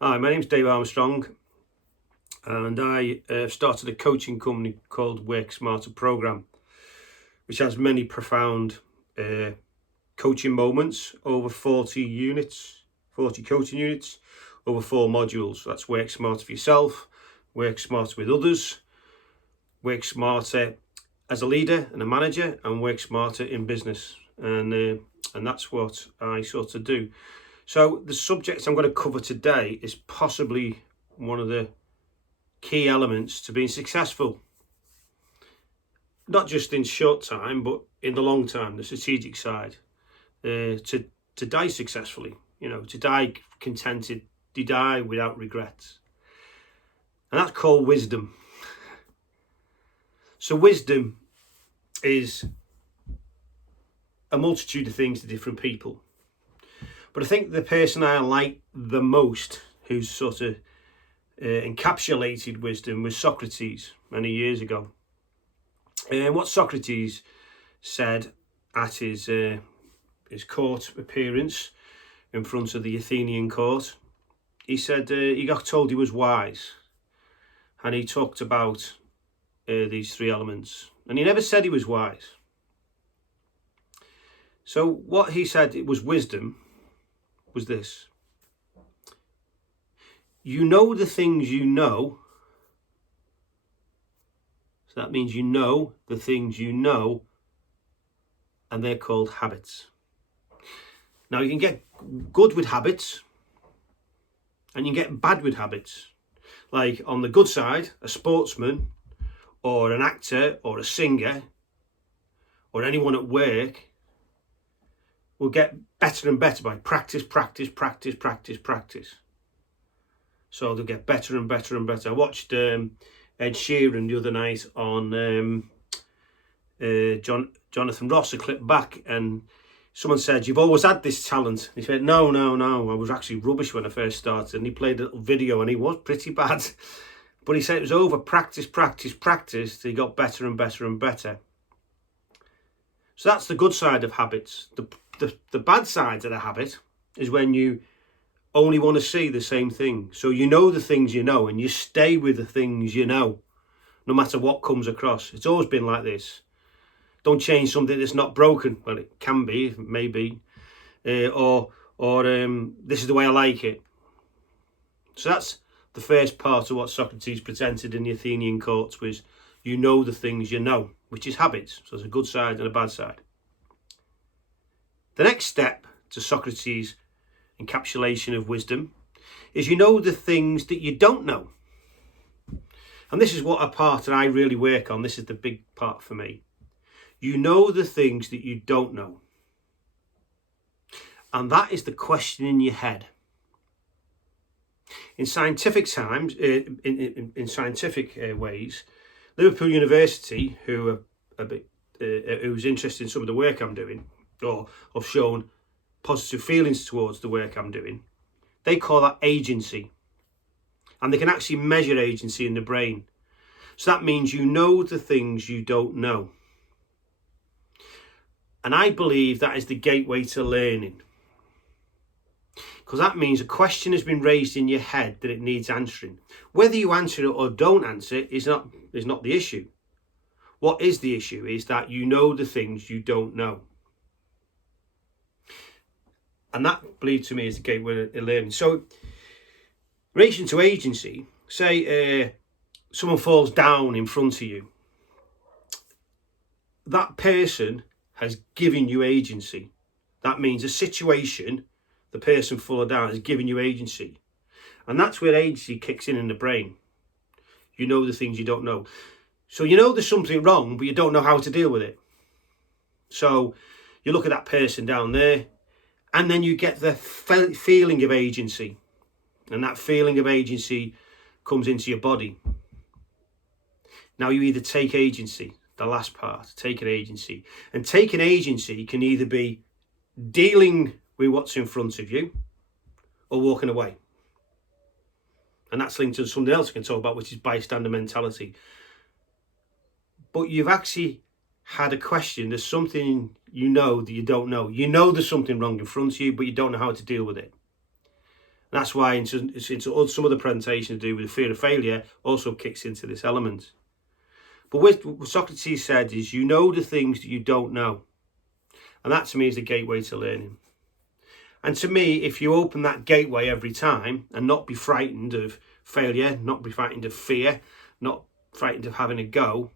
Hi, my name's Dave Armstrong, and I started a coaching company called Work Smarter Program, which has many profound coaching moments, over 40 units, 40 coaching units, over 4 modules. So that's Work Smarter for yourself, Work Smarter with others, Work Smarter as a leader and a manager, and Work Smarter in business. And that's what I sort of do. So the subject I'm going to cover today is possibly one of the key elements to being successful, not just in short time, but in the long time, the strategic side, to die successfully, to die contented, to die without regrets. And that's called wisdom. So wisdom is a multitude of things to different people. But I think the person I like the most, who's sort of encapsulated wisdom, was Socrates many years ago. And what Socrates said at his court appearance in front of the Athenian court, he said he got told he was wise, and he talked about these 3 elements, and he never said he was wise. So what he said it was wisdom was this: you know the things you know. So that means you know the things you know, and they're called habits. Now, you can get good with habits and you can get bad with habits. Like on the good side, a sportsman or an actor or a singer or anyone at work will get better and better by practice. So they'll get better and better and better. I watched Ed Sheeran the other night on Jonathan Ross, a clip back, and someone said, "You've always had this talent." He said, no, I was actually rubbish when I first started. And he played a little video and he was pretty bad. But he said it was over practice. He got better and better and better. So that's the good side of habits. The bad side of the habit is when you only want to see the same thing. So you know the things you know, and you stay with the things you know, no matter what comes across. It's always been like this. Don't change something that's not broken. Well, it can be, it may be, or this is the way I like it. So that's the first part of what Socrates presented in the Athenian courts, was you know the things you know, which is habits. So there's a good side and a bad side. The next step to Socrates' encapsulation of wisdom is you know the things that you don't know. And this is what a part that I really work on. This is the big part for me. You know the things that you don't know. And that is the question in your head. In scientific times, in scientific ways, Liverpool University, who's interested in some of the work I'm doing, or have shown positive feelings towards the work I'm doing, they call that agency. And they can actually measure agency in the brain. So that means you know the things you don't know. And I believe that is the gateway to learning. Because that means a question has been raised in your head that it needs answering. Whether you answer it or don't answer it is not the issue. What is the issue is that you know the things you don't know. And that, believe to me, is the gateway to learning. So, in relation to agency, say someone falls down in front of you. That person has given you agency. That means a situation, the person falling down, has given you agency. And that's where agency kicks in the brain. You know the things you don't know. So you know there's something wrong, but you don't know how to deal with it. So you look at that person down there, and then you get the feeling of agency. And that feeling of agency comes into your body. Now you either take agency, the last part, taking agency. And taking agency can either be dealing with what's in front of you or walking away. And that's linked to something else I can talk about, which is bystander mentality. But you've actually had a question. There's something you know that you don't know. You know there's something wrong in front of you, but you don't know how to deal with it. That's why into some of the presentations to do with the fear of failure also kicks into this element. But what Socrates said is, you know the things that you don't know. And that to me is the gateway to learning. And to me, if you open that gateway every time and not be frightened of failure, not be frightened of fear, not frightened of having a go,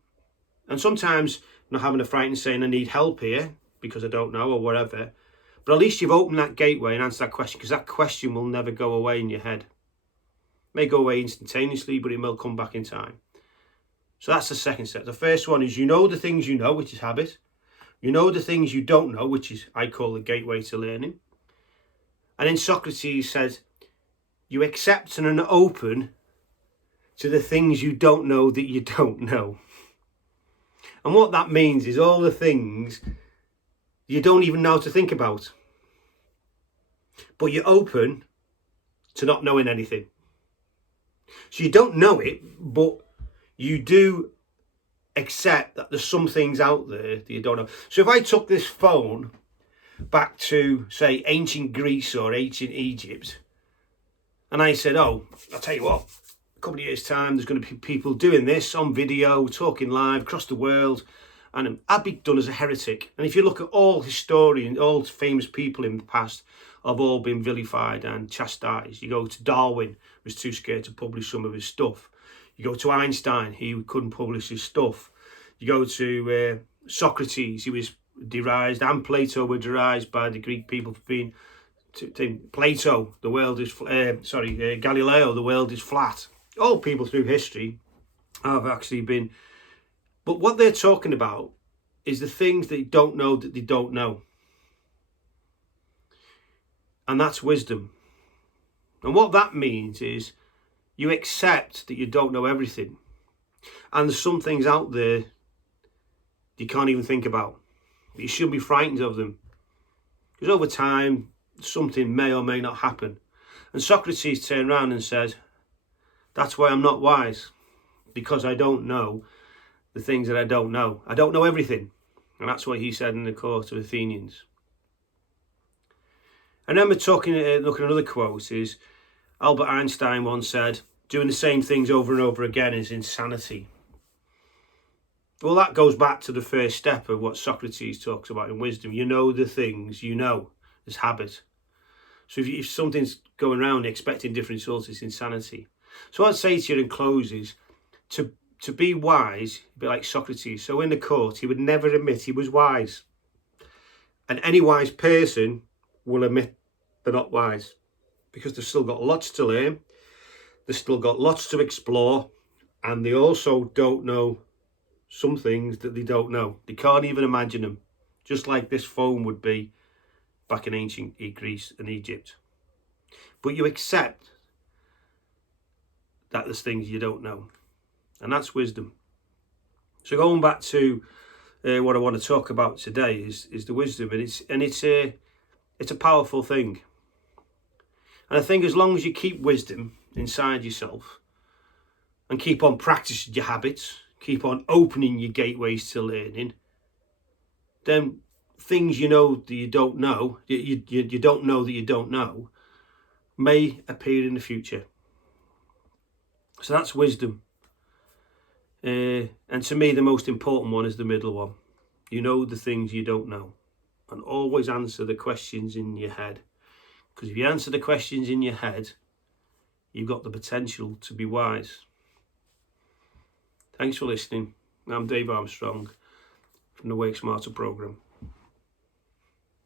and sometimes not having a fright and saying I need help here because I don't know or whatever, but at least you've opened that gateway and answered that question, because that question will never go away in your head. It may go away instantaneously, but it will come back in time. So that's the second step. The first one is you know the things you know, which is habit. You know the things you don't know, which is I call the gateway to learning. And then Socrates says, you accept and are open to the things you don't know that you don't know. And what that means is all the things you don't even know how to think about. But you're open to not knowing anything. So you don't know it, but you do accept that there's some things out there that you don't know. So if I took this phone back to, say, ancient Greece or ancient Egypt, and I said, oh, I'll tell you what, a couple of years' time, there's going to be people doing this on video, talking live across the world, and I'd be done as a heretic. And if you look at all historians, all famous people in the past have all been vilified and chastised. You go to Darwin, who was too scared to publish some of his stuff. You go to Einstein, he couldn't publish his stuff. You go to Socrates, he was derised, and Plato were derised by the Greek people for being Plato, the world is Galileo, the world is flat. All people through history have actually been, but what they're talking about is the things they don't know that they don't know, and that's wisdom. And what that means is you accept that you don't know everything, and there's some things out there you can't even think about. You shouldn't be frightened of them, because over time something may or may not happen. And Socrates turned around and said, that's why I'm not wise, because I don't know the things that I don't know. I don't know everything. And that's what he said in the court of Athenians. And then we're looking at another quote, is Albert Einstein once said, doing the same things over and over again is insanity. Well, that goes back to the first step of what Socrates talks about in wisdom. You know the things you know, as habit. So if something's going around expecting different results, it's insanity. So what I'd say to you in close is to be wise, a bit like Socrates. So in the court, he would never admit he was wise. And any wise person will admit they're not wise, because they've still got lots to learn. They've still got lots to explore. And they also don't know some things that they don't know. They can't even imagine them. Just like this phone would be back in ancient Greece and Egypt. But you accept that there's things you don't know. And that's wisdom. So going back to what I want to talk about today is the wisdom. And it's a powerful thing. And I think as long as you keep wisdom inside yourself and keep on practicing your habits, keep on opening your gateways to learning, then things you know that you don't know, you don't know that you don't know, may appear in the future. So that's wisdom. And to me, the most important one is the middle one. You know the things you don't know. And always answer the questions in your head. Because if you answer the questions in your head, you've got the potential to be wise. Thanks for listening. I'm Dave Armstrong from the Wake Smarter programme.